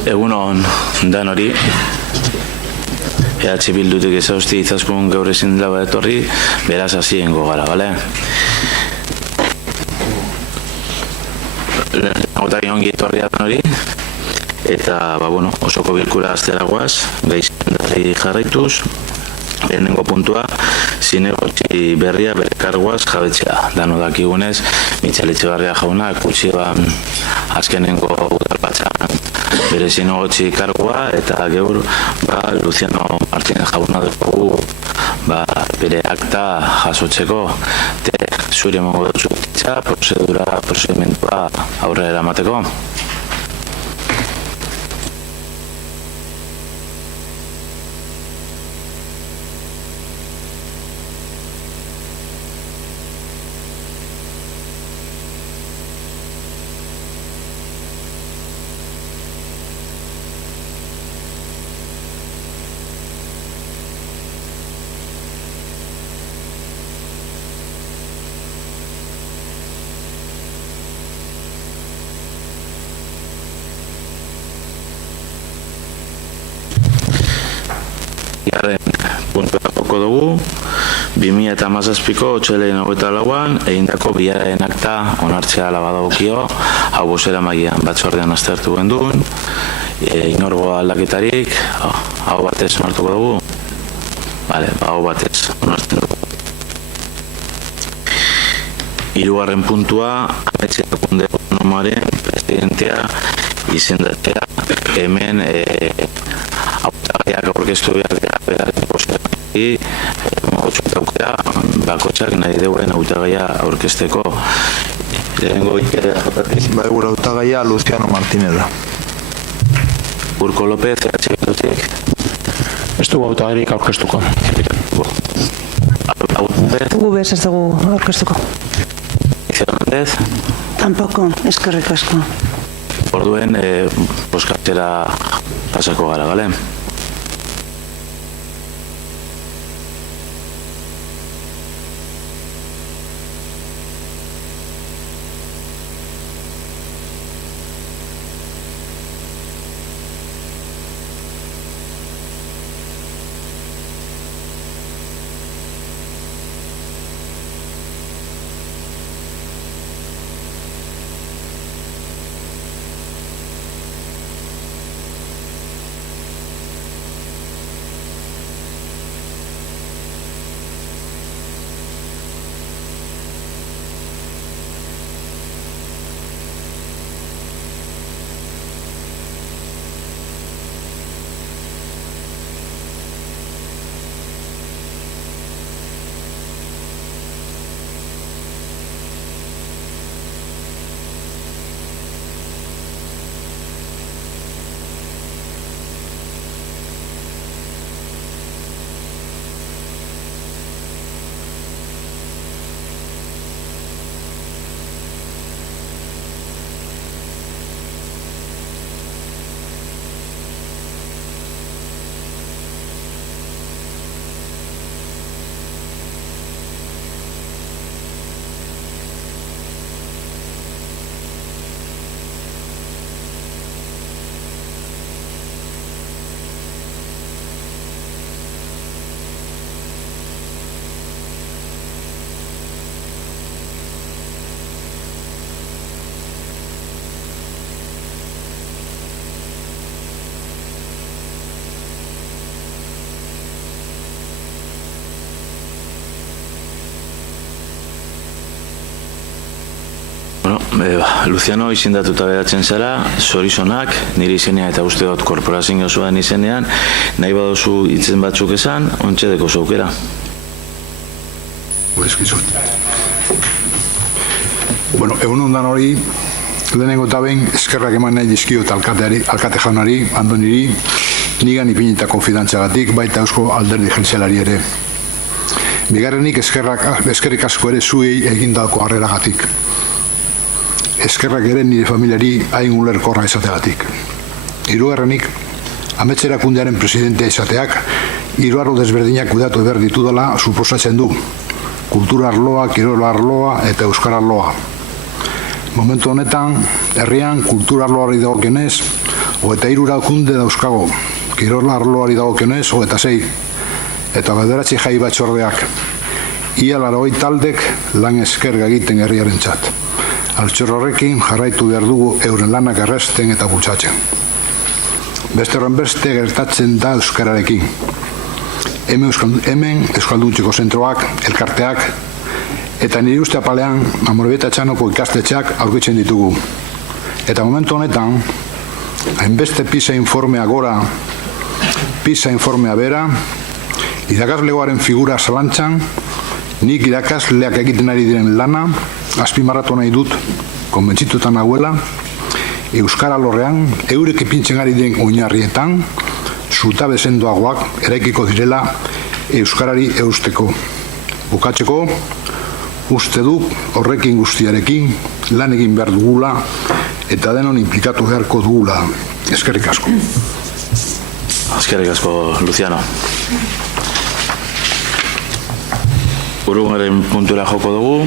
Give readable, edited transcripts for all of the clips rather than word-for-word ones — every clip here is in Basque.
Egunon dan hori, EH Bildutik ezausti izaskun gaur ezin dela bat etorri, beraz hasiengo gara, bale? Lehenagotak ongi etorri dan hori, eta, osoko bilkura azteragoaz, gaizendari jarraituz, lehenengo puntua, zinegotzi berria bere karguaz jabetzea. Dano dakigunez, Mitxel Etxebarria jauna, kutxiban azkenengo udalbatzan bere zinegotzi kargua, eta geur, Luciano Martínez jauna dugu, bere akta jasotzeko, zure emango duzu prozedimentua aurrera eramateko. Garen puntua joko dugu, 2017ko otsailaren 24an egindako bilaren akta onartzea labadagokio, hau bozeramailean batzordean aztertu genduen, inorgo aldaketarik, hau batez martuko dugu, hau batez onartzen dugu. Hirugarren puntua, Ametxe Erakunde Autonomoaren presidentea izendatzea, hemen hautagaiak aurkeztu behar dira beraren bozeramaileei, aukera bakotxak nahi deuen hautagaia aurkezteko. Lehenengo ikera jotatik. Gure hautagaia Luciano Martínez da. Urko López, EH Bildutik. Ez dugu hautagairik aurkeztuko. Gu bez ez dugu aurkeztuko. Hernández. Tampoco, eskerrik asko. Orduen, boskatzera pasako gara, bale? Luciano izendatuta geratzen zara, zorizonak, nire izenean eta uste dut korporazio osoan izenean, nahi baduzu hitzen batzuk esan, ontsa deko zaukera. Egun ondan hori, lehenengo eta behin eskerrak eman nahi dizkiot alkate jaunari, Andoniri, nigan ipinita konfidantzagatik, baita eusko alderdi jeltzialari ere. Bigarrenik eskerrik asko ere zuei egindako harreragatik. Eskerrak ere nire familiari hain ulerkorra izateagatik. Hirugarrenik, Ametxe Erakundearen presidentea izateak, hiru arlo desberdinak kudatu behar ditudala suposatzen du. Kultura arloa, kirol arloa eta euskara arloa. Momentu honetan, herrian kultura arloari dagokienez, 23 erakunde dauzkago, kirola arloari dagokionez, 26, eta 9 jai batzordeak. Ia 80 taldek lan eskerga egiten herriarentzat. Altxor horrekin jarraitu behar dugu euren lanak erresten eta bultzatzen. Beste horren beste gertatzen da euskararekin. Hemen Euskalduntziko zentroak, elkarteak, eta nire uste apalean Amorebieta Etxanoko ikastetxeak aurkitzen ditugu. Eta momentu honetan, hainbeste PISA informea gora, PISA informea bera, irakaslegoaren figura zalantzan, nik irakasleak egiten ari diren lana, azpimarratu nahi dut, konbentzitutan nahuela, Euskara lorrean, eurek ipintzen ari den oinarrietan, zutabe sendoagoak eraikiko direla Euskarari eusteko. Bukatzeko, uste du horrekin guztiarekin lan egin behar dugula eta denon implikatu beharko dugula. Eskerrik asko. Eskerrik asko, Luciano. Urrungaren puntura joko dugu.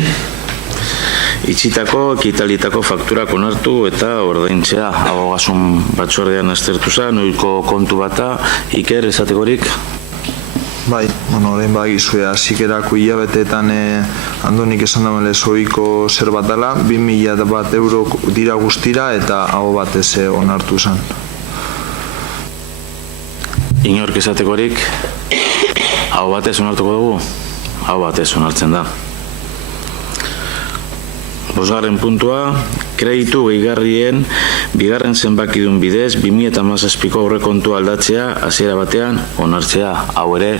Itxitako, ekitalitako fakturak onartu eta ordaintzea. Abogasun batzordean aztertu zen, ohiko kontu bata, Iker, esatekorik? Bai, orain bagizue, hasikerako hilabeteetan Andonik esan damelez ohiko zer bat dela, 2.000 bat euro dira guztira eta aho batez onartu zen. Inork esatekorik, aho batez onartuko dugu? Aho batez onartzen da. Bosgarren puntua, kreditu gehigarrien bigarren zenbakidun bidez 2017ko aurrekontua aldatzea hasiera batean onartzea. Hau ere,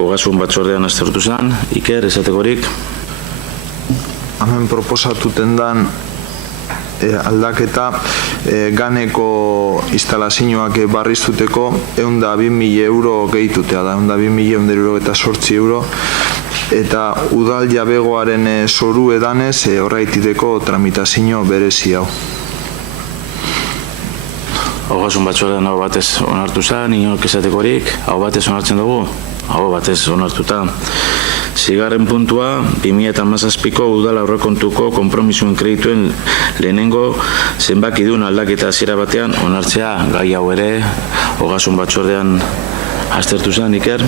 ogasun batzordean aztertu zen. Iker, esatekorik? Hemen proposatuten dan aldaketa ganeko instalazioak barriztuteko 102.000 euro gehitutea da, 102.168 euro, eta udal jabegoaren zoru edanez horreititeko tramitazio berezi hau. Ogasun batzordean hau batez onartu zen, inork esatekorik, hau batez onartzen dugu? Hau batez onartuta. Zigarren puntua, 2017ko udal aurrekontuko konpromisuen kredituen lehenengo zenbakidun aldaketa hasiera batean onartzea. Gai hau ere, ogasun batzordean aztertu zen, Iker?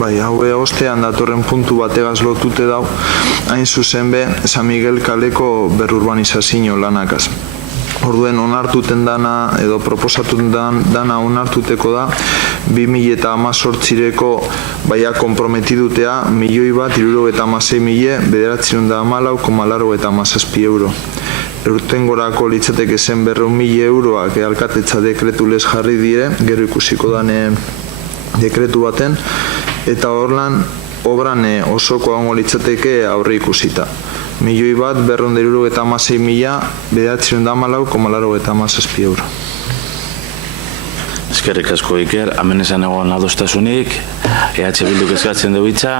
Bai, hau ostean datorren puntu bategaz lotute dau, hain zuzen be, San Miguel kaleko berrurbanizazio lanakaz. Orduen onartuten dana, edo proposatuten dana onartuteko da, 2018ko baia komprometidutea 1.316.914,87 euro. Eurtengorako litzateke zen 400.000 euroak alkatetza dekretu lez jarri dire, gero ikusiko dane dekretu baten, eta horlan obran osoko hango litzateke aurre ikusita. 1.416.914,87 euro. Eskerrik asko, Iker. Hemen esan egon adostasunik, EH Bilduk eskatzen du hitza.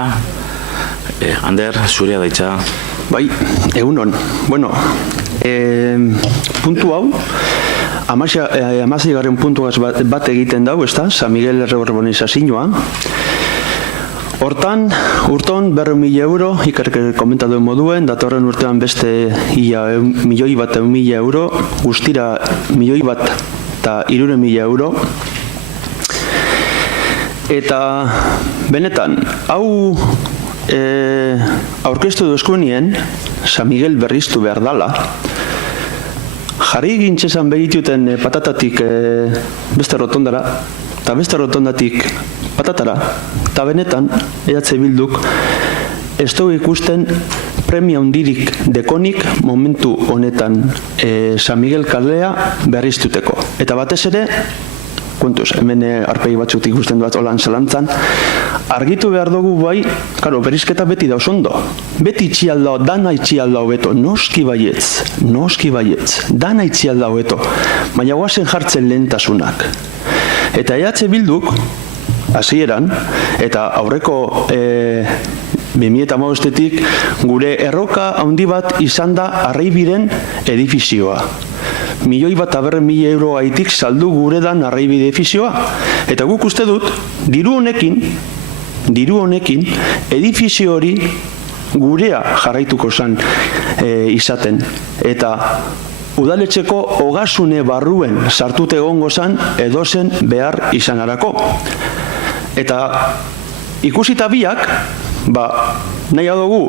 Ander, zuria da hitza. Bai, egunon. Bueno, puntu hau, 16. puntuaz bat egiten dau, ezta? San Miguel erreurbanizazioa. Hortan, urton 400.000 euro, Ikerk komentatu moduen, datorren urtean beste 1.100.000 euro, guztira 1.300.000 euro. Eta benetan, hau aurkeztu duzkunien, San Miguel berriztu behar dala, jarri gintxesan behituten patatatik beste rotondara, eta beste rotondatik patatara, eta benetan, EH Bilduk, ez dugu ikusten premia hundirik dekonik momentu honetan San Miguel kalea berriztuteko. Eta batez ere, kontuz, hemen arpegi batzuk ikusten duat holan zelantzan, argitu behar dugu bai, karo, berizketa beti dauz ondo. Beti itxialdao, dana itxialdao beto, noski baietz, dana itxialdao beto, baina guazen jartzen lehentasunak. Eta EH Bilduk, hasieran, eta aurreko 2015-etik gure erroka handi bat izan da Arreibiren edifizioa. 1.100.000 euro haitik saldu gure dan Arreibide edifizioa. Eta guk uste dut, diru honekin, edifizio hori gurea jarraituko zen izaten. Eta udaletxeko ogasune barruen sartute egongo zan edozen behar izanarako. Eta ikusita biak, nahi dugu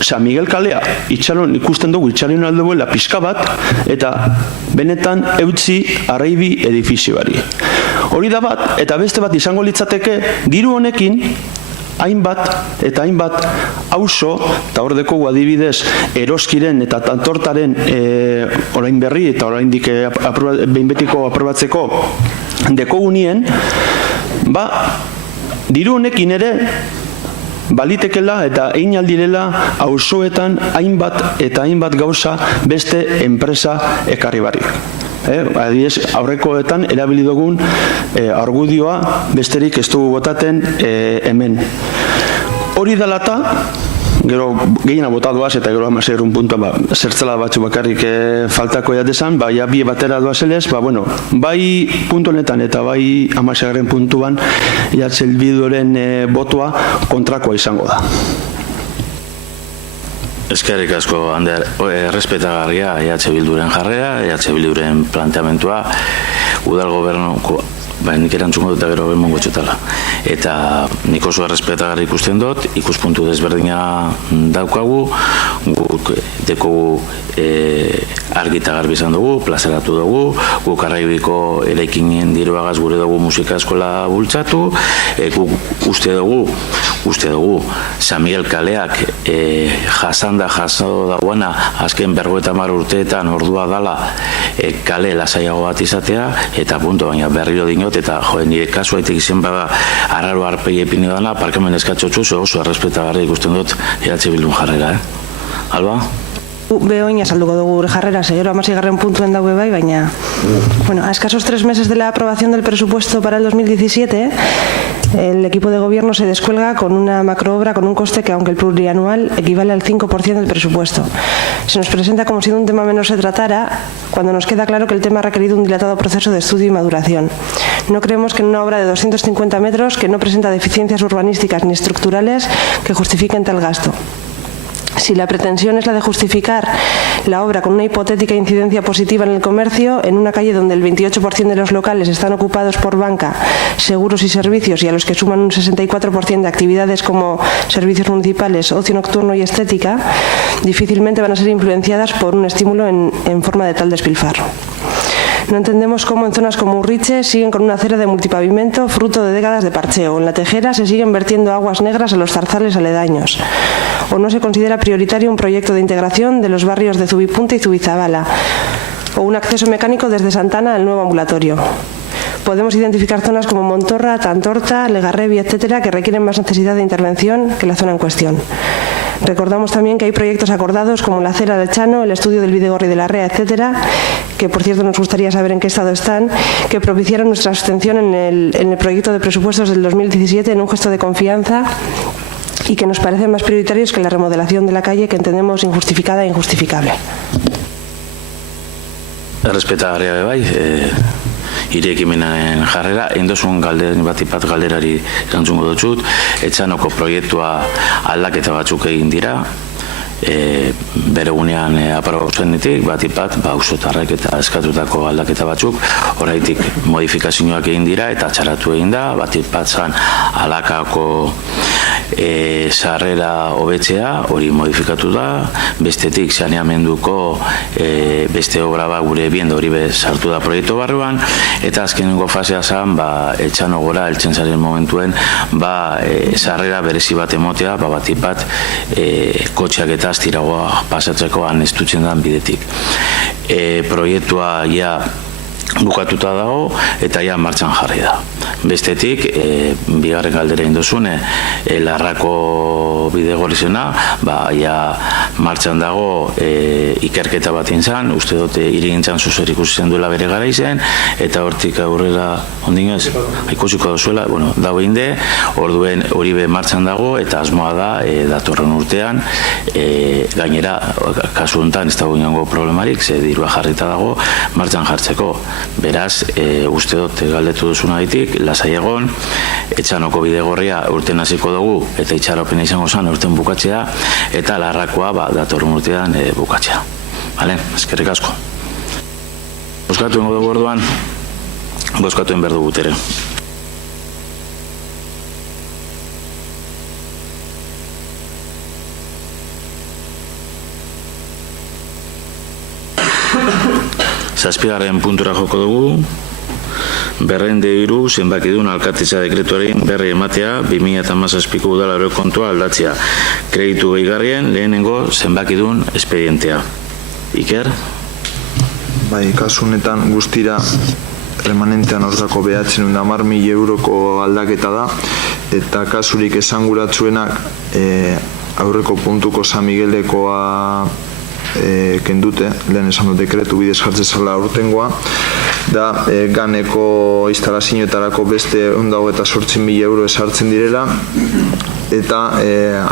San Miguel kalea ikusten dugu itxaron aldebuela pixka bat, eta benetan eutzi Arraibi edifizioari. Hori da bat, eta beste bat izango litzateke, diru honekin hainbat eta hainbat auzo, eta hor dekogu adibidez Eroskiren eta Tantortaren orain berri eta oraindik behin betiko aprobatzeko dekogunien, diru honekin ere balitekela eta egin aldirela auzoetan hainbat eta hainbat gauza beste enpresa ekarri barik. Adibidez, aurrekoetan erabili dugun argudioa besterik ez dugu botaten hemen. Hori dalata, gero gehiena bota doaz eta gero 16 puntua zertzela batzu bakarrik faltako jatezan, bi batera doazelez, bai puntu honetan eta bai 16 puntuan EH Bilduren botoa kontrakoa izango da. Eskerrik asko, Ander, errespetagarria EH Bilduren jarrera, EH Bilduren planteamentua, udal gobernuko, nik erantzungo dut gero emongo txotala. Eta nik oso errespetagarri ikusten dut, ikuspuntu desberdina daukagu, guk dekogu argi eta garbi izan dugu, plazeratu dugu, guk Arraibiko eraikinen diruagaz gure dugu musika eskola bultzatu, uste dugu San Miguel kaleak jaso dagoena azken 50 urteetan ordua dala kale lasaiago bat izatea, eta punto, baina berriro dinot, eta nire kasu haitek izen bada arraro arpegi epini dana, parkemen eskatxotxuz oso errespetagarri ikusten dut EH Bildun jarrera, Alba? Behoin azalduko dugu gure jarrera, gero 16 puntuen daude bai, baina... a escasos 3 meses de la aprobación del presupuesto para el 2017, el equipo de gobierno se descuelga con una macroobra con un coste que, aunque el plurianual, equivale al 5% del presupuesto. Se nos presenta como si de un tema menor se tratara, cuando nos queda claro que el tema ha requerido un dilatado proceso de estudio y maduración. No creemos que en una obra de 250 metros, que no presenta deficiencias urbanísticas ni estructurales, que justifiquen tal gasto. Si la pretensión es la de justificar la obra con una hipotética incidencia positiva en el comercio, en una calle donde el 28% de los locales están ocupados por banca, seguros y servicios, y a los que suman un 64% de actividades como servicios municipales, ocio nocturno y estética, difícilmente van a ser influenciadas por un estímulo en forma de tal despilfarro. No entendemos cómo en zonas como Urriche siguen con una acera de multipavimento fruto de décadas de parcheo. En La Tejera se siguen vertiendo aguas negras a los zarzales aledaños. O no se considera prioritario un proyecto de integración de los barrios de Zubipunta y Zubizabala. O un acceso mecánico desde Santana al nuevo ambulatorio. Podemos identificar zonas como Montorra, Tantorta, Legarrebi, etcétera, que requieren más necesidad de intervención que la zona en cuestión. Recordamos también que hay proyectos acordados como la acera del Chano, el estudio del Bidegorri de la Rea, etcétera, que por cierto nos gustaría saber en qué estado están, que propiciaron nuestra abstención en el proyecto de presupuestos del 2017 en un gesto de confianza y que nos parecen más prioritarios que la remodelación de la calle, que entendemos injustificada e injustificable. Errespetagarria bai, irekimenaren jarrera, endozun batipat galderari erantzungo dutxut, Etxanoko proiektua aldaketa batzuk egin dira, bere gunean aprobatzen batipat, auzotarrek eta eskatutako aldaketa batzuk, horreitik modifikazioak egin dira eta txaratu egin da, batipat zan alakako sarrera hobetzea, hori modifikatu da, bestetik saneamenduko beste obra bat gure biendo hori sartu da proiektu barruan, eta azkenengo fasea zan, Etxano gora, eltzen zaren momentuen, sarrera berezi bat emotea, batipat kotxeak eta astiragoa pasatzeko anestutzen dan bidetik. Proiektua ja bukatuta dago eta ja martxan jarri da. Bestetik, bigarren galdera induzune, Larrako Bidegorri zena, ja martxan dago ikerketa bat intzan, uste dute irigintzan zuzer ikusi zen duela bere gara izen, eta hortik aurrera ondinez, ikusiko duzuela, dago inde, orduen hori be martxan dago, eta asmoa da, datorren urtean, gainera, kasu honetan ez dago inango problemarik, ze dirua jarrita dago, martxan jartzeko. Beraz, uste dut galdetu duzuna ditik, lasai egon, Etxanoko Bidegorria urten hasiko dugu, eta itxaropena izango zen urten bukatzea, eta Larrakoa datorren urtean bukatzea. Eskerrik asko. Boskatu ingo dugu orduan, boskatu egin behar dugu ere. Zazpigarren puntura joko dugu, 203 zenbakidun alkatetza dekretuaren berri ematea 2017ko udal aurrekontua aldatzea. Kreditu gehigarrien lehenengo zenbakidun espedientea. Iker? Bai, kasu honetan guztira remanentean hortako 910.000 euroko aldaketa da, eta kasurik esanguratsuenak aurreko puntuko San Miguelekoa kendute, lehen esan dut dekretu bidez jartzen zala aurtengoa, da ganeko instalazioetarako beste 128.000 euro esartzen direla, eta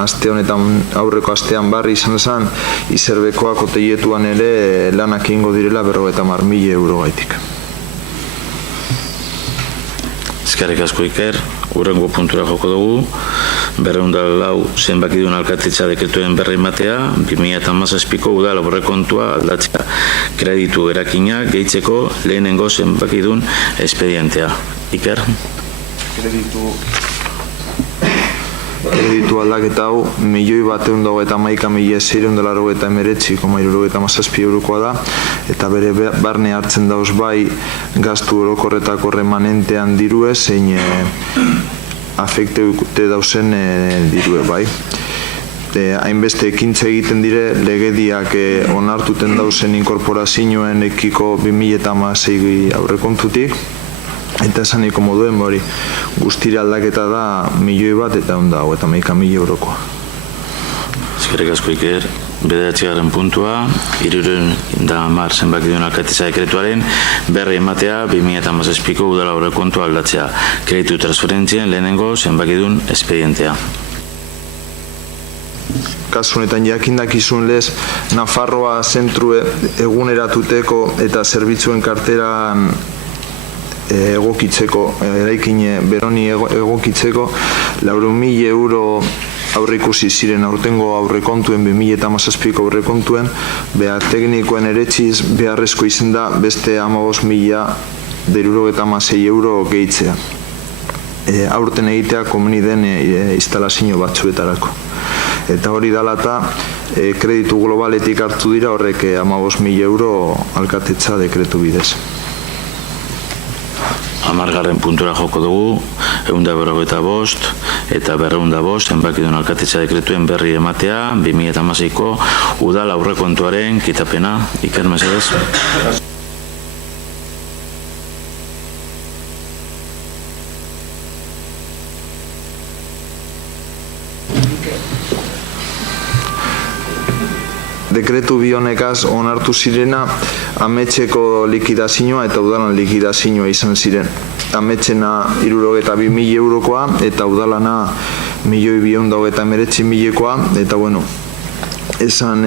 aste honetan aurreko astean barri izan zen, izerbekoa koteietuan ere lanak egingo direla 50.000 euro gaitik. Eskerrik asko Iker, hurrengo puntura joko dugu, 204 zenbakidun alkatetza dekretuen berri ematea 2017ko udal aurrekontua aldatzea. Kreditu erakina gehitzeko lehenengo zenbakidun espedientea. Iker? Kreditu aldaketa hau 1.191.689,77 eurokoa da, eta bere barne hartzen dauz bai gastu orokorretako remanentean dirue zein afekte dauzen dirue bai. Hainbeste ekintza egiten dire legediak onartuten dauzen inkorporazioen ekiko 2016 aurrekontutik, eta esaniko moduen hori guztira aldaketa da 1.191.000 eurokoa. Eskerrik asko Iker, 9. puntua, 310 zenbakidun alkatetza dekretuaren berri ematea 2017ko udal aurrekontua aldatzea. Kreditu transferentzien lehenengo zenbakidun espedientea. Kasu honetan jakindakizun lez, Nafarroa zentru eguneratuteko eta zerbitzuen karteran egokitzeko, eraikin beroni egokitzeko 4.000 euro aurreikusi ziren aurtengo aurrekontuen 2017ko aurrekontuen, behar teknikoen eretziz beharrezko izen da beste 15.096 euro gehitzea. Aurten egitea komeni den instalazio batzuetarako. Eta hori dala eta kreditu globaletik hartu dira horrek 15.000 euro alkatetza dekretu bidez. 10. puntura joko dugu, 145 eta 205 zenbakidun alkatetza dekretuen berri ematea 2016ko udal aurrekontuaren kitapena. Iker, mesedez? Dekretu bi honekaz onartu zirena ametxeko likidazioa eta udalan likidazioa izan ziren. Ametxena 62.000 eurokoa eta udalana 1.299.000 eta bueno, esan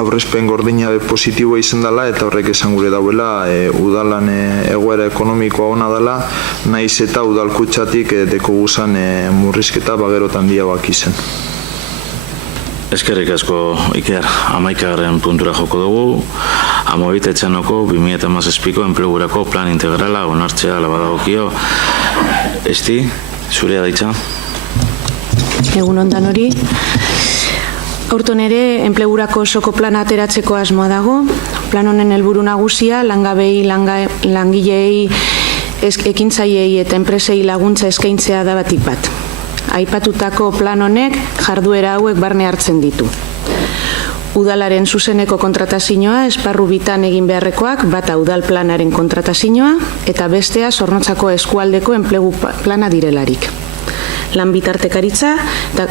aurrezpen gordina positiboa izan dela eta horrek esan gure dauela udalan egoera ekonomikoa ona dela, naiz eta udalkutxatik deko guzan murrizketa bagerotan diabak izen. Eskerrik asko Iker, 11. puntura joko dugu, Amobit Etxanoko 2017ko enplegurako plan integrala onartzea labadagokio. Esti, zurea daitza? Egun ondan hori. Aurton ere, enplegurako osoko plana ateratzeko asmoa dago. Plan honen helburu nagusia, langabei, langilei, ekintzaiei eta enpresei laguntza eskaintzea da batik bat. Aipatutako plan honek jarduera hauek barne hartzen ditu. Udalaren zuzeneko kontratazioa esparru bitan egin beharrekoak, bata udal planaren kontratazioa eta bestea Zornotzako eskualdeko enplegu plana direlarik. Lan bitartekaritza eta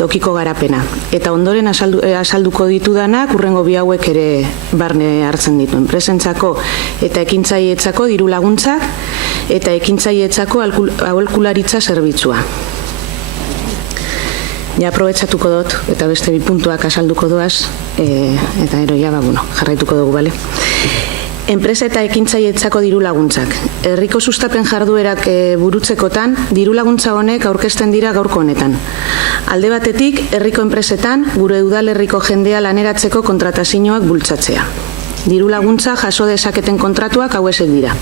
tokiko garapena. Eta ondoren azalduko ditudanak urrengo bi hauek ere barne hartzen ditu. Enpresentzako eta ekintzailetzako diru laguntzak eta ekintzailetzako aholkularitza zerbitzua. Ja aprobetxatuko dut, eta beste bi puntuak azalduko doaz, eta ero ja, jarraituko dugu, bale? Enpresa eta ekintzailetzako diru laguntzak. Herriko sustapen jarduerak burutzekotan, diru laguntza honek aurkezten dira gaurko honetan. Alde batetik, herriko enpresetan, gure udalerriko jendea laneratzeko kontratazioak bultzatzea. Diru laguntza jaso dezaketen kontratuak hauesek dira.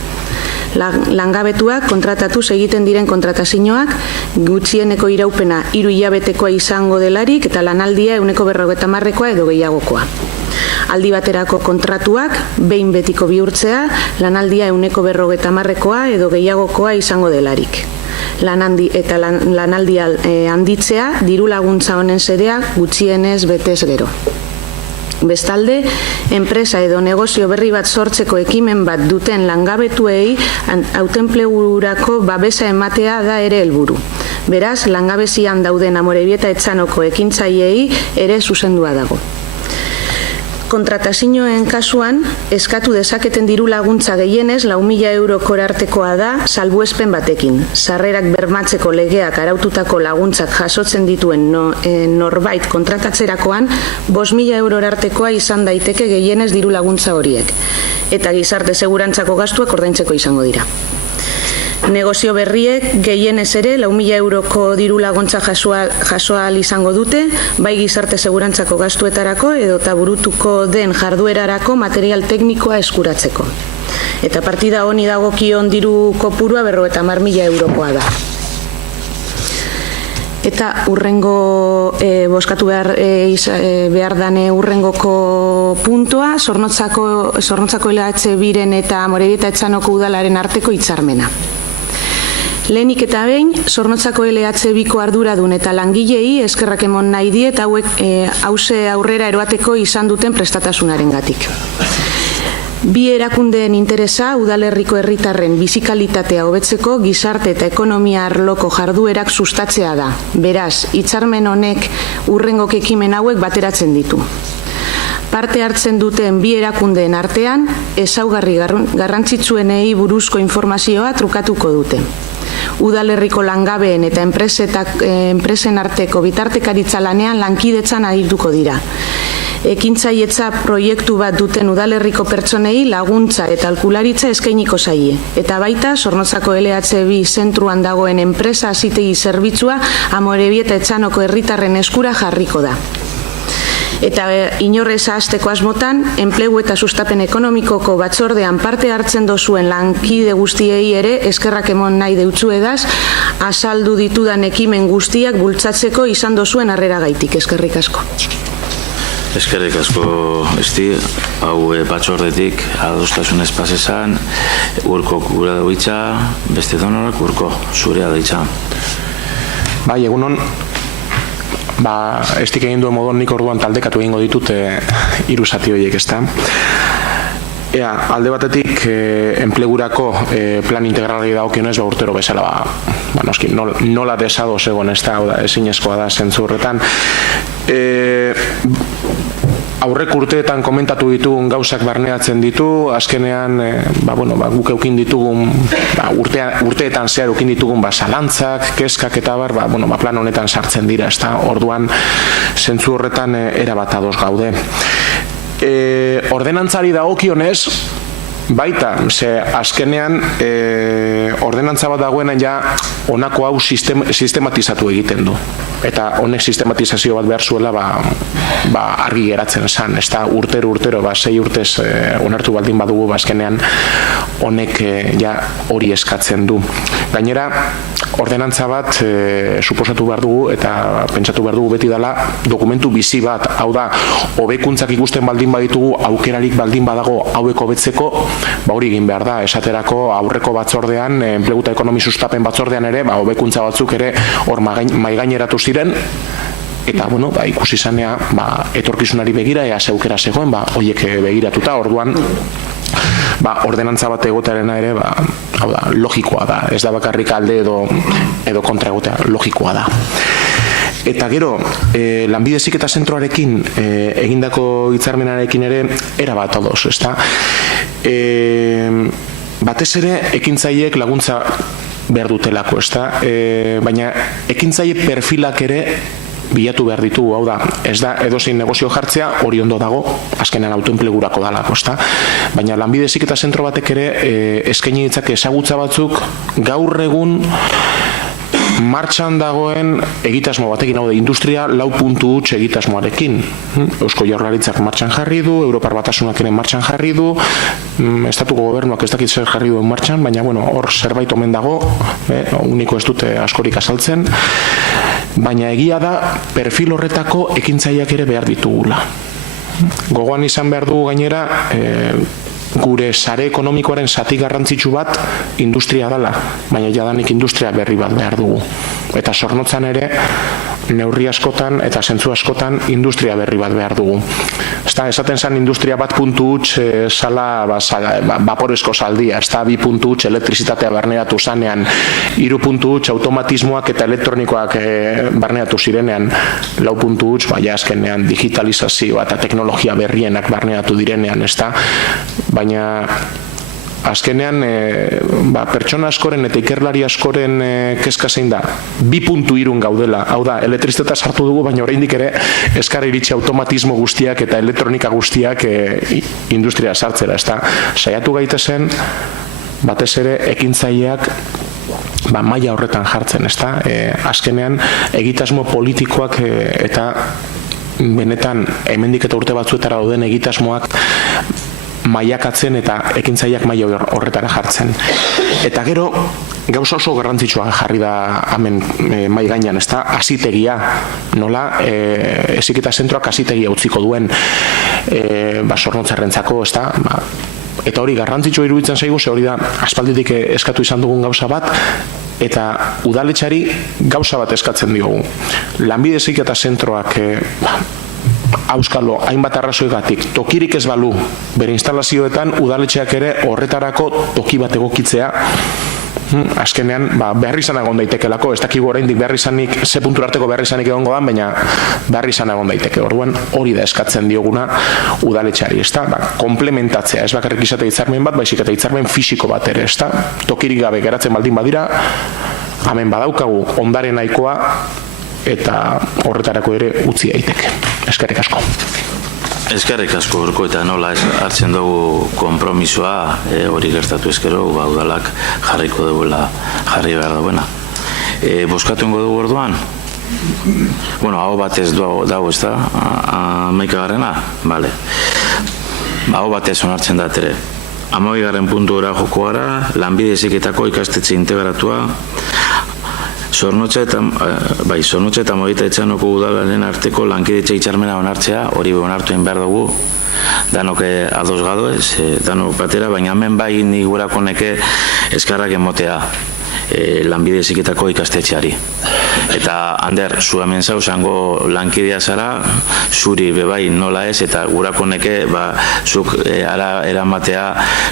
Langabetuak kontratatuz egiten diren kontratazioak gutxieneko iraupena 3 hilabetekoa izango delarik eta lanaldia 150koa edo gehiagokoa. Aldi baterako kontratuak behin betiko bihurtzea lanaldia 150koa edo gehiagokoa izango delarik. Lanaldia handitzea diru laguntza honen xedea gutxienez betez gero. Bestalde, enpresa edo negozio berri bat sortzeko ekimen bat duten langabetuei autoenplegurako babesa ematea da ere helburu. Beraz, langabezian dauden Amorebieta Etxanoko ekintzaileei ere zuzendua dago. Kontratazioen kasuan, eskatu dezaketen diru laguntza gehienez 4.000 eurokora artekoa da salbuespen batekin. Sarrerak bermatzeko legeak araututako laguntzak jasotzen dituen norbait kontratatzerakoan 5.000 eurora artekoa izan daiteke gehienez diru laguntza horiek. Eta gizarte segurantzako gastuak ordaintzeko izango dira. Negozio berriek gehienez ere 4.000 euroko diru laguntza jasoa izango dute, bai gizarte segurantzako gastuetarako edo burutuko den jarduerarako material teknikoa eskuratzeko. Eta partida honi dagokion diru kopurua 50.000 eurokoa da. Eta urrengo bozkatu behar dane urrengoko puntua, Zornotzako LH Biren eta Amorebieta Etxanoko udalaren arteko hitzarmena. Lehenik eta behin, Zornotzako LH Biko arduradun eta langilei eskerrak emon nahi diet hauek hause aurrera eroateko izan duten prestatasunarengatik. Bi erakundeen interesa udalerriko herritarren bizikalitatea hobetzeko gizarte eta ekonomia arloko jarduerak sustatzea da. Beraz, hitzarmen honek urrengok ekimen hauek bateratzen ditu. Parte hartzen duten bi erakundeen artean, ezaugarri garrantzitsuenei buruzko informazioa trukatuko dute. Udalerriko langabeen eta enpresen arteko bitartekaritza lanean lankidetzan ahilduko dira. Ekintzailetza proiektu bat duten udalerriko pertsonei laguntza eta aholkularitza eskainiko zaie. Eta baita, Zornotzako LHB zentruan dagoen enpresa hazitegi zerbitzua Amorebieta Etxanoko herritarren eskura jarriko da. Eta inorrez ahazteko asmotan, enplegu eta sustapen ekonomikoko batzordean parte hartzen dozuen lankide guztiei ere eskerrak emon nahi deutsuedaz, azaldu ditudan ekimen guztiak bultzatzeko izan dozuen harreragaitik. Eskerrik asko. Eskerrik asko, Esti, hau batzordetik adostasun espazezan, urko gura dagoitza, beste donorak urko zurea daitza. Bai, egunon, estik egin duen modon nik orduan taldekatu egingo ditut hiru zati horiek, ezta? Alde batetik enplegurako plan integralari dagokionez urtero bezala noski, nola desados egon, ez da, ezinezkoa da zentzu horretan. Aurrek urteetan komentatu ditugun gauzak barneatzen ditu, azkenean guk eukin ditugun, urteetan zehar eukin ditugun zalantzak, kezkak eta plan honetan sartzen dira, ez da, orduan zentzu horretan erabat ados gaude. Ordenantzari dagokionez, baita, ze azkenean ordenantza bat dagoenan ja honako hau sistematizatu egiten du. Eta honek sistematizazio bat behar zuela argi geratzen zan. Ez da urtero, 6 urtez onartu baldin badugu azkenean honek ja hori eskatzen du. Gainera, ordenantza bat suposatu behar dugu eta pentsatu behar dugu beti dela dokumentu bizi bat. Hau da, hobekuntzak ikusten baldin baditugu, aukerarik baldin badago hauek hobetzeko, hori egin behar da, esaterako aurreko batzordean, enplegu eta ekonomi sustapen batzordean ere, hobekuntza batzuk ere hor maigaineratu ziren, eta ikusi zanea etorkizunari begira, ea zeukera zegoen, horiek begiratuta, orduan ordenantza bat egotearena ere, logikoa da, ez da bakarrik alde edo kontra egotea, logikoa da. Eta gero, Lanbide Heziketa Zentroarekin egindako hitzarmenarekin ere erabat ados, ezta? Batez ere, ekintzaileek laguntza behar dutelako, ezta? Baina ekintzaile perfilak ere bilatu behar ditugu, hau da, ez da edozein negozio jartzea, hori ondo dago, azkenean autoenplegurako dalako, ezta? Baina Lanbide Heziketa Zentro batek ere eskaini ditzake ezagutza batzuk gaur egun martxan dagoen egitasmo batekin, hau da, industria 4.0 egitasmoarekin. Eusko Jaurlaritzak martxan jarri du, Europar Batasunak ere martxan jarri du, estatuko gobernuak ez dakit zer jarri duen martxan, baina hor zerbait omen dago, uniko ez dute askorik azaltzen, baina egia da perfil horretako ekintzaileak ere behar ditugula. Gogoan izan behar dugu gainera, gure sare ekonomikoaren zati garrantzitsu bat industria dela, baina jadanik industria berri bat behar dugu. Eta Zornotzan ere, neurri askotan eta zentzu askotan industria berri bat behar dugu. Esaten zen industria 1.0 sala vaporezko saldia, 2.0 elektrizitatea barneratu zanean, 3.0 automatismoak eta elektronikoak barneratu zirenean, 4.0 azkenean digitalizazioa eta teknologia berrienak barneratu direnean, baina azkenean pertsona askoren eta ikerlari askoren kezka zein da 2.3 gaudela, hau da, elektrizitatea sartu dugu, baina oraindik ere eskar iritsi automatismo guztiak eta elektronika guztiak industria sartzera, saiatu gaitezen batez ere ekintzaileak maila horretan jartzen, azkenean egitasmo politikoak eta benetan hemendik eta urte batzuetara dauden egitasmoak mailakatzen eta ekintzaileak maila horretara jartzen. Eta gero, gauza oso garrantzitsua jarri da hemen mai gainean, hazitegia, nola heziketa zentroak hazitegia utziko duen Zornotzarrentzako, eta hori garrantzitsua iruditzen zaigu, ze hori da aspalditik eskatu izan dugun gauza bat, eta udaletxari gauza bat eskatzen diogu. Lanbide heziketa zentroak auskalo, hainbat arrazoigatik, tokirik ez balu, bere instalazioetan udaletxeak ere horretarako toki bat egokitzea, azkenean behar izan egon daitekelako, ez dakigu oraindik behar izanik, ze puntura arteko behar izanik egongo dan, baina behar izan egon daiteke. Orduan hori da eskatzen dioguna udaletxeari, komplementatzea, ez bakarrik izate hitzarmen bat, baizik eta hitzarmen fisiko bat ere, tokirik gabe geratzen baldin badira, hemen badaukagu ondare nahikoa, eta horretarako ere utzi daiteke. Eskerrik asko. Eskerrik asko Urko, eta nola hartzen dugu konpromisoa hori gertatu ezkero, udalak jarriko duela, jarri behar duena. Boskatu ingo dugu orduan? Hau batez dago ez da, 11. Bale. Hau batez onartzen da ere. 11. puntura joko gara, lanbide heziketako ikastetxe integratua, Zornotza eta Morita Etxanoko udalaren arteko lankidetxe hitzarmena onartzea, hori onartuen behar dugu, danok ados gado ez, danok batera, baina hemen bai nigurako neke eskarrak emotea lanbide heziketako ikastetxeari. Eta, Ander, zu hemen zau zango lankidea zara, zuri bebai nola ez, eta gurako neke, zuk eramatea,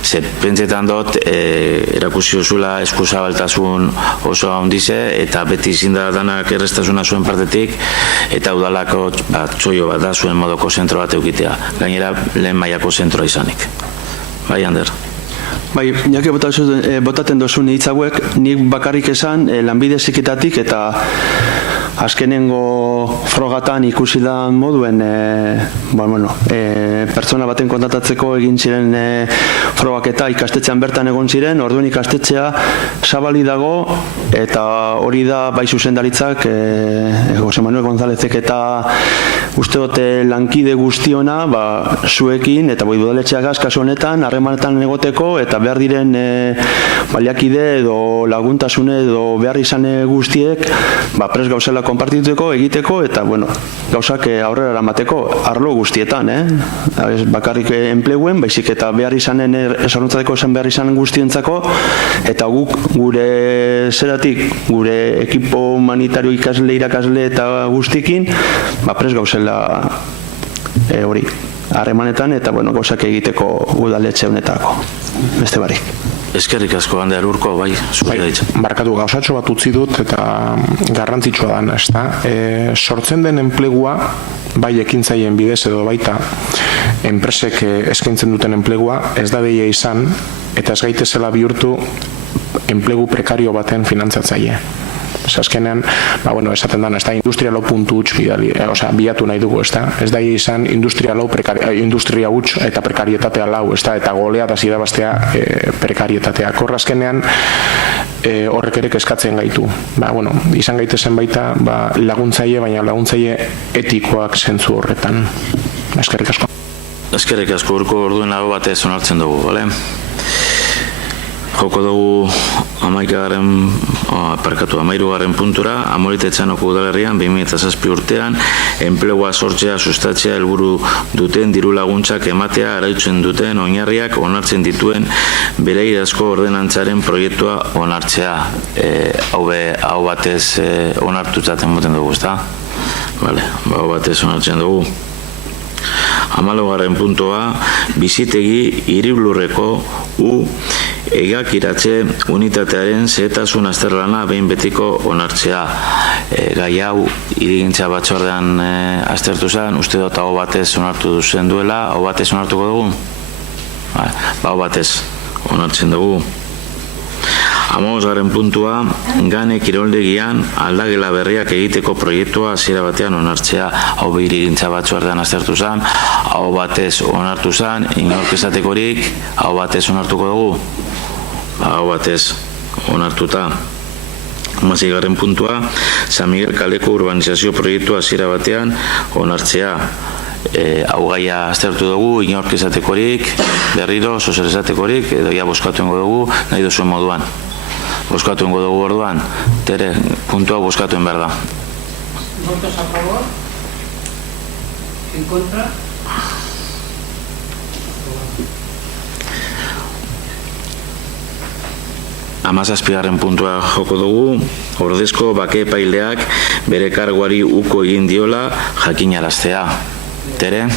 ze pentsetan dut, erakusi zula eskuzabaltasun oso handize, eta beti zinda danak errestasuna zuen partetik, eta udalako txoio bat da zuen modoko zentro bat eukitea. Gainera, lehen mailako zentroa izanik. Bai, Ander? Bai, jake botaten dozun hitz hauek, nik bakarrik esan lanbide heziketatik eta azkenengo frogatan ikusi da moduen pertsona baten kontatatzeko egin ziren frogak eta ikastetxean bertan egon ziren, orduan ikastetxea zabali dago eta hori da bai zuzendaritzak Jose Manuel Gonzálezek eta uste dute lankide guztiona zuekin eta udaletxeak kasu honetan harremanetan egoteko eta behar diren baliakide edo laguntasune edo behar izan guztiek prest gauzela konpartituko, egiteko eta gauzak aurrera eramateko arlo guztietan, bakarrik enpleguen, baizik eta behar izanen Zornotzateko esan behar izanen guztientzako eta guk gure zeratik, gure ekipo humanitario ikasle, irakasle eta guztikin, prest gauzela hori harremanetan eta gauzak egiteko udaletxe honetako. Beste barik. Eskerrik asko, Ander, Urko, bai, zuela ditzen. Barkatu, gauzatxo bat utzi dut eta garrantzitsua dan, ez da. Sortzen den enplegua, bai ekintzaileen bidez edo baita, enpresek eskaintzen duten enplegua, ez da deia izan, eta ez gaitezela bihurtu enplegu prekario baten finantzatzaile. Azkenean, esaten dana, ez da industrialo puntu huts bilatu nahi dugu, ez da? Ez da izan industria huts eta prekarietatea lau, ez da? Eta golea da zirabaztea prekarietatea. Korrazkenean, horrek ere kezkatzen gaitu. Izan gaitezen baita laguntzaile, baina laguntzaile etikoak zentzu horretan. Eskerrik asko. Eskerrik asko, urko orduen lago batez onartzen dugu, bale? Joko dugu 13. puntura, Amoritetxanoko udalerrian 2007 urtean enplegua sortzea sustatzea helburu duten diru laguntzak ematea arautzen duten oinarriak onartzen dituen bere irazko ordenantzaren proiektua onartzea. Hau batez onartutzaten moten dugu, ezta? Hau batez onartzen dugu. 14. puntua, bizitegi hiriblurreko egakiratze unitatearen zehetasun azterlana behin betiko onartzea. Gai hau hirigintza batzordean aztertu zen, uste dut hau batez onartu duzen duela, hau batez onartuko dugu? Hau batez onartzen dugu. 15. puntua, Gane kiroldegian aldagela berriak egiteko proiektua hasiera batean onartzea. Hau hirigintza batzordean aztertu zen, hau batez onartu zen, inork esatekorik, hau batez onartuko dugu? Hau batez onartuta. 16. puntua, San Miguel kaleko urbanizazio proiektua hasiera batean onartzea. Hau gaia aztertu dugu, inork esatekorik, berriro, sozer esatekorik, edo ja boskatuengo dugu, nahi duzuen moduan. Boskatuengo dugu orduan, Tere, puntua boskatuen behar da. ¿Votos a favor? ¿En contra? Hamazazpigarren puntua joko dugu, ordezko bake epaileak bere karguari uko egin diola jakinaraztea. Tere?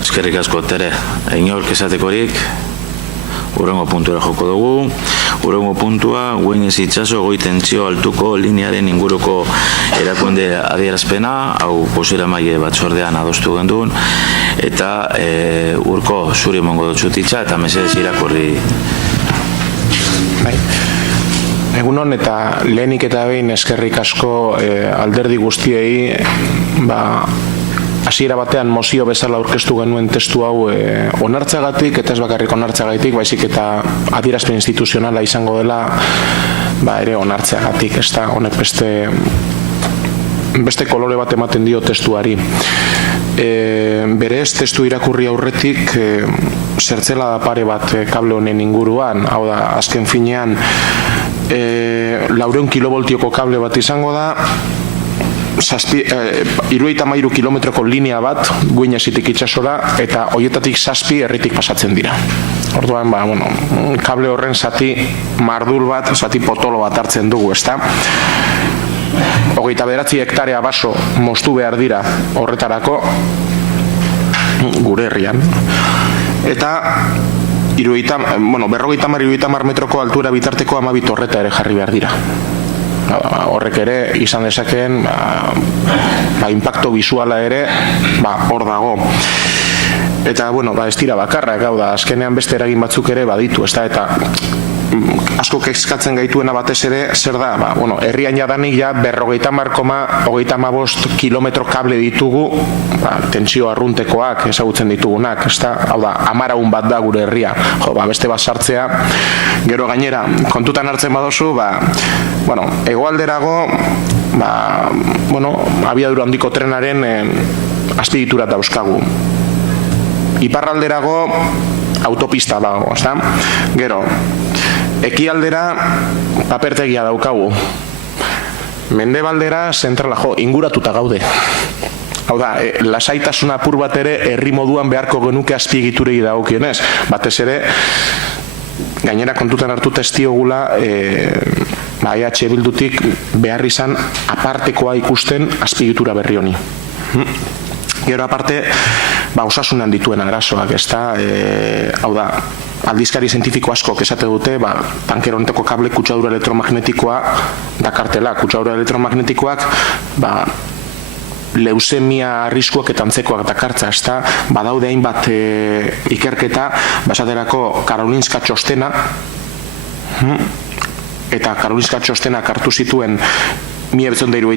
Eskerrik asko, Tere. Inork esatekorik, hurrengo puntura joko dugu. Hurrengo puntua, Güeñez itxaso goi tentsio altuko linearen inguruko erakunde adierazpena, hau bozeramaile batzordean adostu gendun, eta urko zuri emongo dutxutitza, eta mesedez irakurri. Egunon eta lehenik eta behin eskerrik asko alderdi guztiei, hasiera batean mozio bezala aurkeztu genuen testu hau onartzagatik, eta ez bakarrik onartzagatik, baizik eta adierazpen instituzionala izango dela ere onartzagatik, ez da honek beste kolore bat ematen dio testuari. Berez, testu irakurri aurretik zertzela da pare bat kable honen inguruan, hau da, azken finean 400 kilovoltioko kable bat izango da, 73 kilometroko linea bat Güeñezitik itsasora, eta horietatik 7 herritik pasatzen dira. Orduan, kable horren zati mardul bat, zati potolo bat hartzen dugu, ezta? 29 hektarea baso moztu behar dira horretarako gure herrian. Eta 50 metroko altura bitarteko 12 torreta ere jarri behar dira. Horrek ere izan dezakeen impacto visuala ere hor dago. Eta, ez dira bakarrak, hau da, azkenean beste eragin batzuk ere baditu, ez da, eta asko kezkatzen gaituena batez ere, zer da, herrian jadanik 50,35 kilometro kable ditugu, tentsio arruntekoak ezagutzen ditugunak, ez da, hau da, 10 bat da gure herria, beste bat sartzea, gero gainera, kontutan hartzen badozu, hegoalderago, abiadura handiko trenaren azpiegitura dauzkagu. Iparralderago autopista dago, ezta? Gero, ekialdera papertegia daukagu. Mendebaldera zentrala, inguratuta gaude. Hau da, lasaitasuna apur bat ere herri moduan beharko genuke azpiegiturei dagokionez. Batez ere, gainera kontutan hartu testiogula EH Bildutik behar izan apartekoa ikusten azpiegitura berri honi. Gero aparte, osasunan dituen arazoak, ezta, hau da, aldizkari zientifiko askok esate dute, tanker honetako kable kutsadura elektromagnetikoa dakartela. Kutsadura elektromagnetikoak, leusemia arriskuak eta antzekoak dakartza, ezta, badaude hainbat ikerketa, basaterako Karolinska txostena, eta Karolinska txostena hartu zituen 1975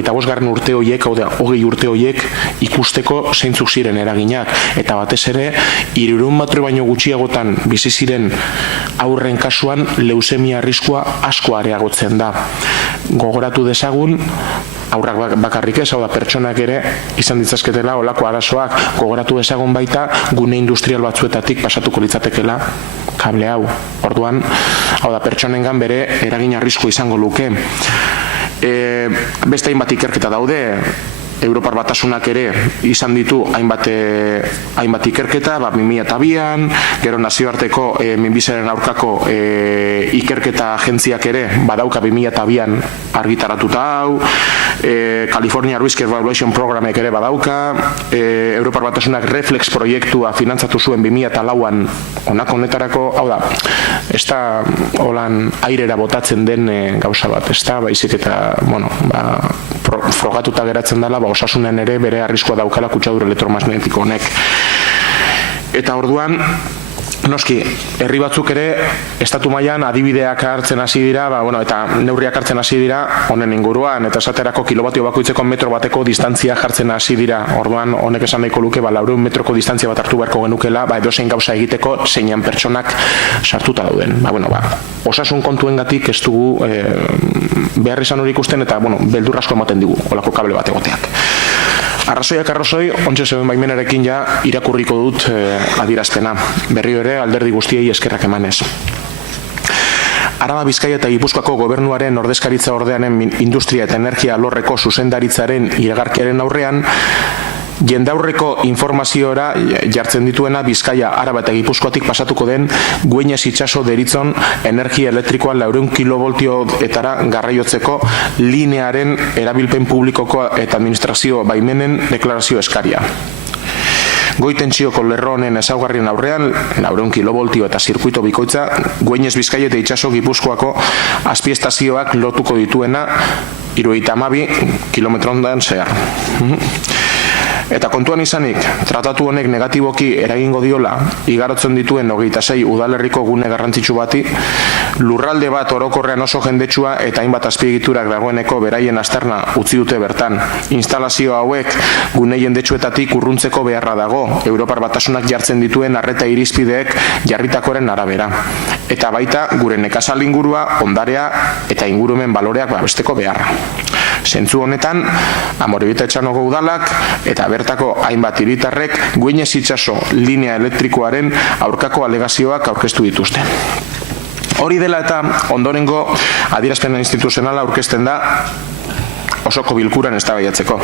eta 85 urte horiek, hau da, 20 urte horiek ikusteko zeintzuk ziren eraginak. Eta batez ere, 300 metro baino gutxiagotan bizi ziren aurren kasuan leusemia arriskua asko areagotzen da. Gogoratu dezagun, aurrak bakarrik ez, hau da, pertsonak ere izan ditzazketela olako arazoak. Gogoratu dezagun baita, gune industrial batzuetatik pasatuko litzatekela kable hau. Orduan, hau da, pertsonengan bere eragin arriskua izango luke. Beste hainbat ikerketa daude, Europar Batasunak ere izan ditu hainbat ikerketa, 2002an, gero nazioarteko minbizaren aurkako ikerketa agentziak ere badauka 2002an argitaratuta hau, California Risk Evaluation Programek ere badauka, Europar Batasunak Reflex proiektua finantzatu zuen 2004an honako honetarako, hau da, ez da holan airera botatzen den gauza bat, ez da, baizik eta, frogatuta geratzen dela, osasunen ere bere arriskoa daukala kutsadura elektromagnetiko honek. Eta orduan, noski, herri batzuk ere estatu mailan adibideak hartzen hasi dira, eta neurriak hartzen hasi dira honen inguruan, eta esaterako kilovatio bakoitzeko metro bateko distantzia jartzen hasi dira. Orduan, honek esan nahiko luke, 400 metroko distantzia bat hartu beharko genukela, edozein gauza egiteko zeinan pertsonak sartuta dauden. Osasun kontuengatik ez dugu behar izan hori ikusten, eta beldur asko ematen digu, olako kable bat egoteak. Arrazoiak arrazoi, ontsa zeuden baimenarekin ja irakurriko dut adierazpena. Berriro ere alderdi guztiei eskerrak emanez. Araba, Bizkaia eta Gipuzkoako gobernuaren ordezkaritza ordeanen industria eta energia alorreko zuzendaritzaren iragarkiaren aurrean, jendaurreko informaziora jartzen dituena Bizkaia, Araba eta Gipuzkoatik pasatuko den Güeñes itsaso deritzon energia elektrikoa 400 kilovoltioetara garraiotzeko linearen erabilpen publikoko eta administrazio baimenen deklarazio eskaria. Goi-tentsioko lerro honen ezaugarrien aurrean, 400 kilovoltio eta zirkuito bikoitza, Güeñes Bizkaia eta itsaso Gipuzkoako azpiestazioak lotuko dituena 72 kilometrondan zehar. Eta kontuan izanik, tratatu honek negatiboki eragingo diola, igarotzen dituen 26 udalerriko gune garrantzitsu bati, lurralde bat orokorrean oso jendetsua eta hainbat azpiegiturak dagoeneko beraien azterna utzi dute bertan. Instalazio hauek gune jendetsuetatik urruntzeko beharra dago, Europar Batasunak jartzen dituen arreta irizpideek jarritakoren arabera. Eta baita gure nekazal ingurua, ondarea eta ingurumen baloreak babesteko beharra. Zentzu honetan, Amorebita Etxanoko udalak eta bertako hainbat hiritarrek Güeñes itsaso linea elektrikoaren aurkako alegazioak aurkeztu dituzte. Hori dela eta ondorengo adierazpen instituzionala aurkezten da osoko bilkuran eztabaidatzeko.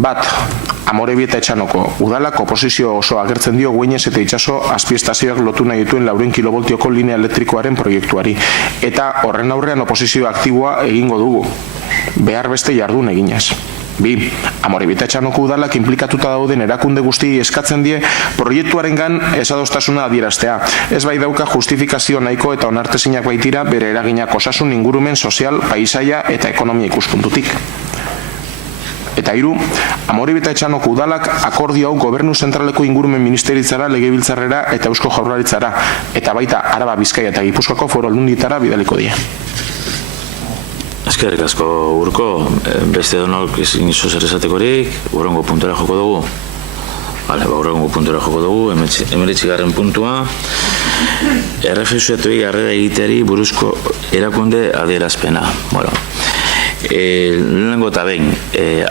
Bat, Amorebita Etxanoko udalak oposizio oso agertzen dio Güeñes eta itsaso azpiestazioak lotu nahi dituen 400 kilovoltioko linea elektrikoaren proiektuari. Eta horren aurrean oposizio aktiboa egingo dugu. Behar beste jardun eginez. 2. Amorebita Etxanoko udalak inplikatuta dauden erakunde guztiei eskatzen die proiektuarengan ezadostasuna adieraztea. Ez bai dauka justifikazio nahiko eta onartezinak baitira bere eraginak osasun, ingurumen, sozial, paisaia eta ekonomia ikuspuntutik. Eta 3. Amorebita Etxanoko udalak akordio hau gobernu zentraleko ingurumen ministeritzara, legebiltzarrera eta Eusko Jaurlaritzara, eta baita Araba, Bizkaia eta Gipuzkoako foru aldundietara bidaliko die. Eskerrik asko Urko, beste donok ezin iso zer esatekorik, urrengo puntura joko dugu. Urrengo puntura joko dugu, 19. puntua. Errefuxiatuei harrera egiteari buruzko erakunde adierazpena. Lehenengo eta behin,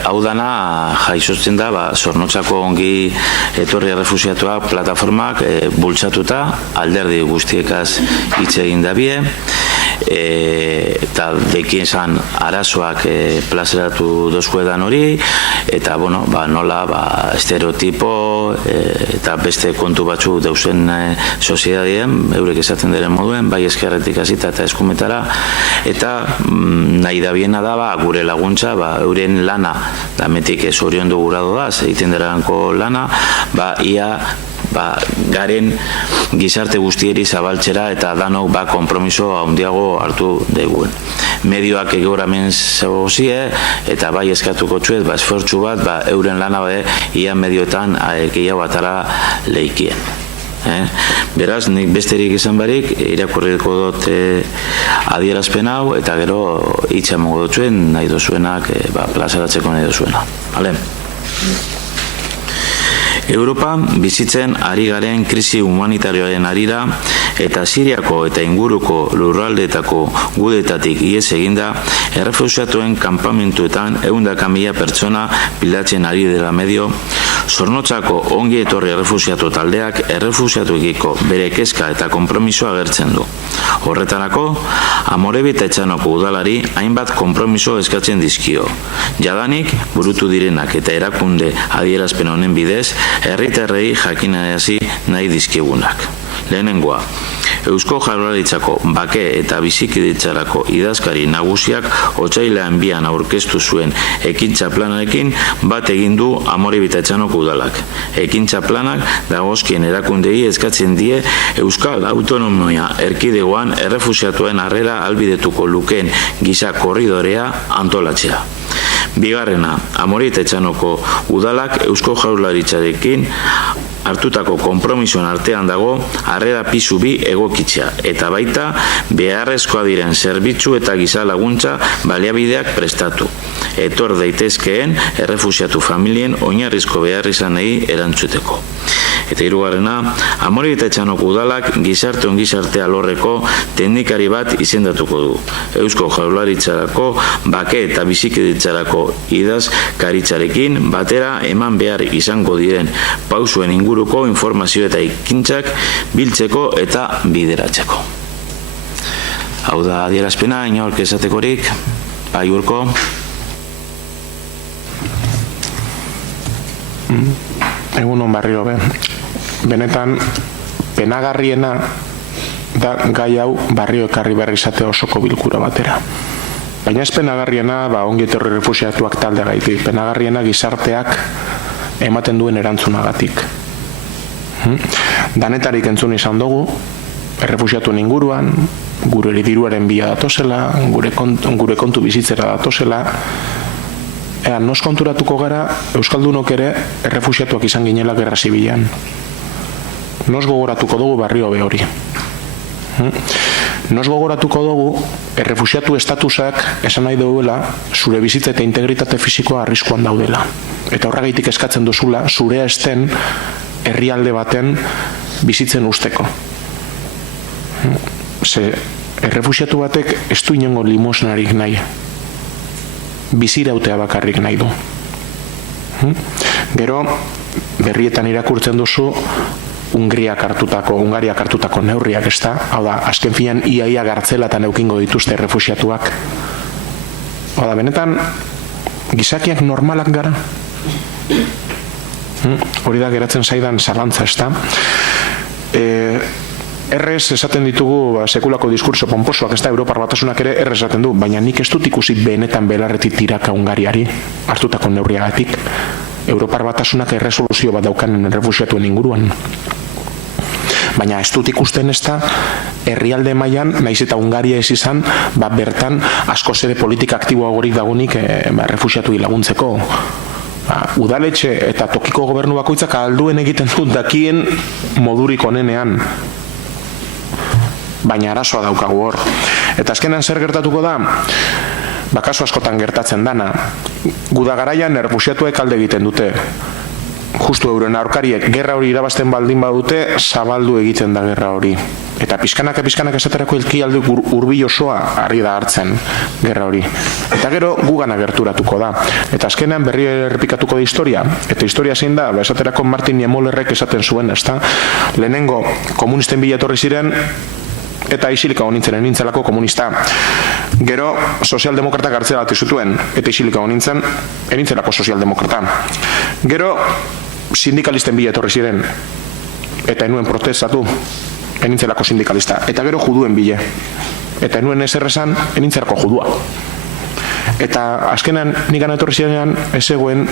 hau dana jaizozten da, Zornotzako ongi etorri errefusiatuak plataformak bultzatuta, alderdi guztiekaz hitz egin dabie, eta dekien zan arazoak plazeratu dozkuedan hori, eta nola estereotipo eta beste kontu batzu dauzen soziedadien, eurek esaten diren moduen, bai eskerretik hasita eta eskumetara, eta nahi da biena da gure laguntza, euren lana, dametik zorion dugu grado da, egiten deranko lana, ia garen gizarte guztieri zabaltzera eta danok konpromiso handiago hartu deguen. Medioak egoramen zagozie eta bai eskatuko txuet, esfortzu bat, euren lana ia medioetan gehiago atara leikien. Beraz, nik besterik izan barik, irakurriko dut adierazpen hau, eta gero hitza emango dutxuen, nahi dozuenak, plazaratzeko nahi dozuena. Europan bizitzen ari garen krisi humanitarioaren arira eta Siriako eta inguruko lurraldeetako gudetatik ihes eginda errefuxiatuen kanpamentuetan 100.000 pertsona pilatzen ari dela medio, Zornotzako ongi etorri errefuxiatu taldeak errefuxiatuekiko bere kezka eta konpromisoa agertzen du. Horretarako, Amorebi eta Etxanoko udalari hainbat konpromiso eskatzen dizkio. Jadanik, burutu direnak eta erakunde adierazpen honen bidez, herritarrei jakinarazi nahi dizkigunak. Lehenengoa, Eusko Jaurlaritzako bake eta bizikidetzarako idazkari nagusiak otsailean 2an aurkeztu zuen ekintza planarekin bat egin du Amorebi eta Etxanoko udalak. Ekintza planak dagozkien erakundei eskatzen die Euskal Autonomia Erkidegoan errefuxiatuen harrera albidetuko lukeen giza korridorea antolatzea. Bigarrena, Amorebi eta Etxanoko udalak Eusko Jaurlaritzarekin hartutako konpromisoen artean dago harrera pisu 2 egokitzea eta baita beharrezkoa diren zerbitzu eta giza laguntza baliabideak prestatu. Etor daitezkeen errefuxiatu familien oinarrizko beharrizanei erantzuteko. Eta hirugarrena, Amorebi eta Etxanoko udalak gizarte ongizarte alorreko teknikari bat izendatuko du. Eusko Jaurlaritzarako bake eta bizikidetzarako idazkaritzarekin batera eman behar izango diren pausuen inguruko informazio eta ekintzak biltzeko eta bideratzeko. Hau da adierazpena, inork esatekorik, Urko. Egunon barriro benetan penagarriena da gai hau barrio ekarri behar izate osoko bilkura batera. Baina ez penagarriena ongi etorri refusiatuak talde gaitik, penagarriena gizarteak ematen duen erantzunagatik. Danetarik entzun izan dugu, errefusiatuen inguruan, gure diruaren bila datosela, gure kontu bizitzera datosela, nos konturatuko gara Euskaldunok ere errefusiatuak izan ginela gerra zibilan. Nos gogoratuko dugu barrio hori. Nos gogoratuko dugu errefusiatu estatusak esan nahi duela zure bizitza eta integritate fisikoa arriskuan daudela. Eta horregaitik eskatzen duzula zurea esten herrialde baten bizitzen usteko. Ze errefusiatu batek ez du inongo limosnarik nahi. Bizirautea bakarrik nahi du. Gero, berrietan irakurtzen duzu Ungariak hartutako neurriak, ez da? Hau da, azken finean iaia gartzelatan eukingo dituzte errefusiatuak. Hau da, benetan, gizakiak normalak gara? Hori da geratzen zaidan zalantza, ez da? Errez esaten ditugu sekulako diskurso pomposoak, ez da, Europar Batasunak ere errez esaten du, baina nik ez dut ikusi benetan belarretik tiraka Ungariari hartutako neurriagatik. Europar Batasunak erresoluzio bat daukanen errefusiatuen inguruan. Baina ez dut ikusten ez da, herrialde mailan naiz eta Ungaria ez izan, bertan askoz ere politika aktiboagorik dagonik errefusiatuei laguntzeko. Udaletxe eta tokiko gobernu bakoitzak alduen egiten dut dakien modurik onenean. Baina arazoa daukagu hor. Eta azkenan zer gertatuko da? Kasu askotan gertatzen dana. Guda garaian errefusiatuek alde egiten dute. justu euren aurkariek gerra hori irabazten baldin badute, zabaldu egiten da gerra hori. Eta pizkanaka esaterako elkialde hurbil osoa ari da hartzen gerra hori. Eta gero gugana gerturatuko da. Eta azkenean berri errepikatuko da historia. Eta historia zein da, esaterako Martin Niemöllerrek esaten zuen, ezta? Lehenengo komunisten bila etorri ziren, eta isilika honintzen nintzelako komunista. Gero sozialdemokratak hartzea bat izutuen, eta isilika honintzen nintzelako sozialdemokrata. Gero sindikalisten bila etorri ziren, eta enuen protestatu, enintzelako sindikalista. Eta gero juduen bile. Eta enuen eserrezan, enintzelako judua. Eta azkenan nigan etorri zirenean, ez egoen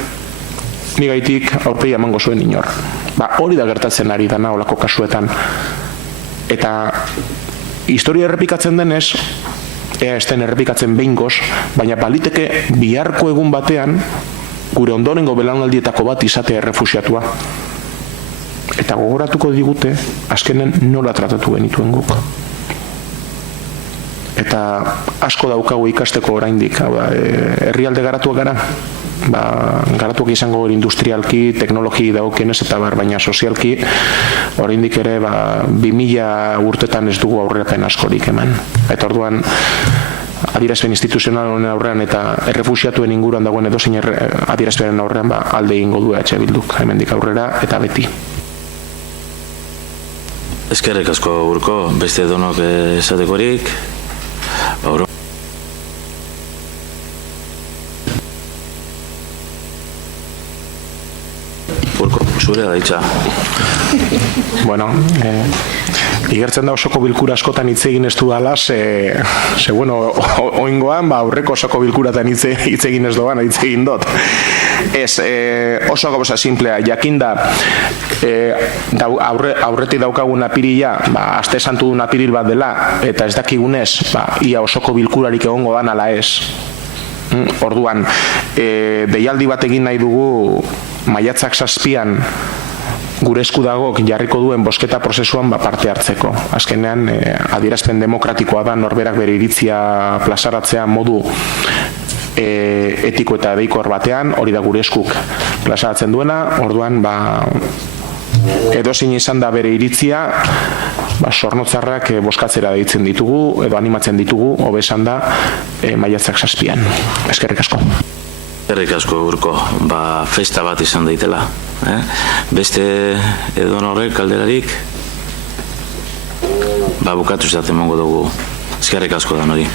nigaitik aurpegi emango zuen inor. Hori da gertatzen ari dana olako kasuetan. Eta historia errepikatzen denez, ea ez den errepikatzen behingoz, baina baliteke biharko egun batean, gure ondorengo belaunaldietako bat izatea errefusiatua. Eta gogoratuko digute, azkenen nola tratatu genituen guk. Eta asko daukagu ikasteko oraindik, herrialde garatuak gara, garatuak izango industrialki, teknologi dagokienez eta baina sozialki, oraindik ere 2000 urtetan ez dugu aurrerapen askorik eman. Eta orduan, adierazpen instituzional honen aurrean eta errefusiatuen inguruan dagoen edozein adierazpenen aurrean alde egingo du EH Bilduk, hemendik aurrera eta beti. Eskerrik asko Urko, beste donok esatekorik. Urko, zure da hitza. Bueno, igertzen da osoko bilkura askotan hitz egin ez dudala, bueno, oingoan, aurreko osoko bilkuratan hitz egin ez doan, hitz egin dut. Ez, oso gauza simplea, jakinda aurretik daukagun apirila, aste santu duen apiril bat dela, eta ez dakigunez, ia osoko bilkurarik egongo dan ala ez. Orduan, deialdi bat egin nahi dugu maiatzak 7an gure esku dagok jarriko duen bozketa prozesuan parte hartzeko. Azkenean, adierazpen demokratikoa da norberak bere iritzia plazaratzea modu etiko eta deikor batean, hori da gure eskuk plazaratzen duena, orduan edozein izan da bere iritzia, sornotzarrak bozkatzera deitzen ditugu, edo animatzen ditugu, hobe esan da, maiatzak 7an. Eskerrik asko. Eskerrik asko Urko, festa bat izan daitela. Beste edon horrek kalderarik, bukatu zaten mongo dugu. Eskerrik asko da hori.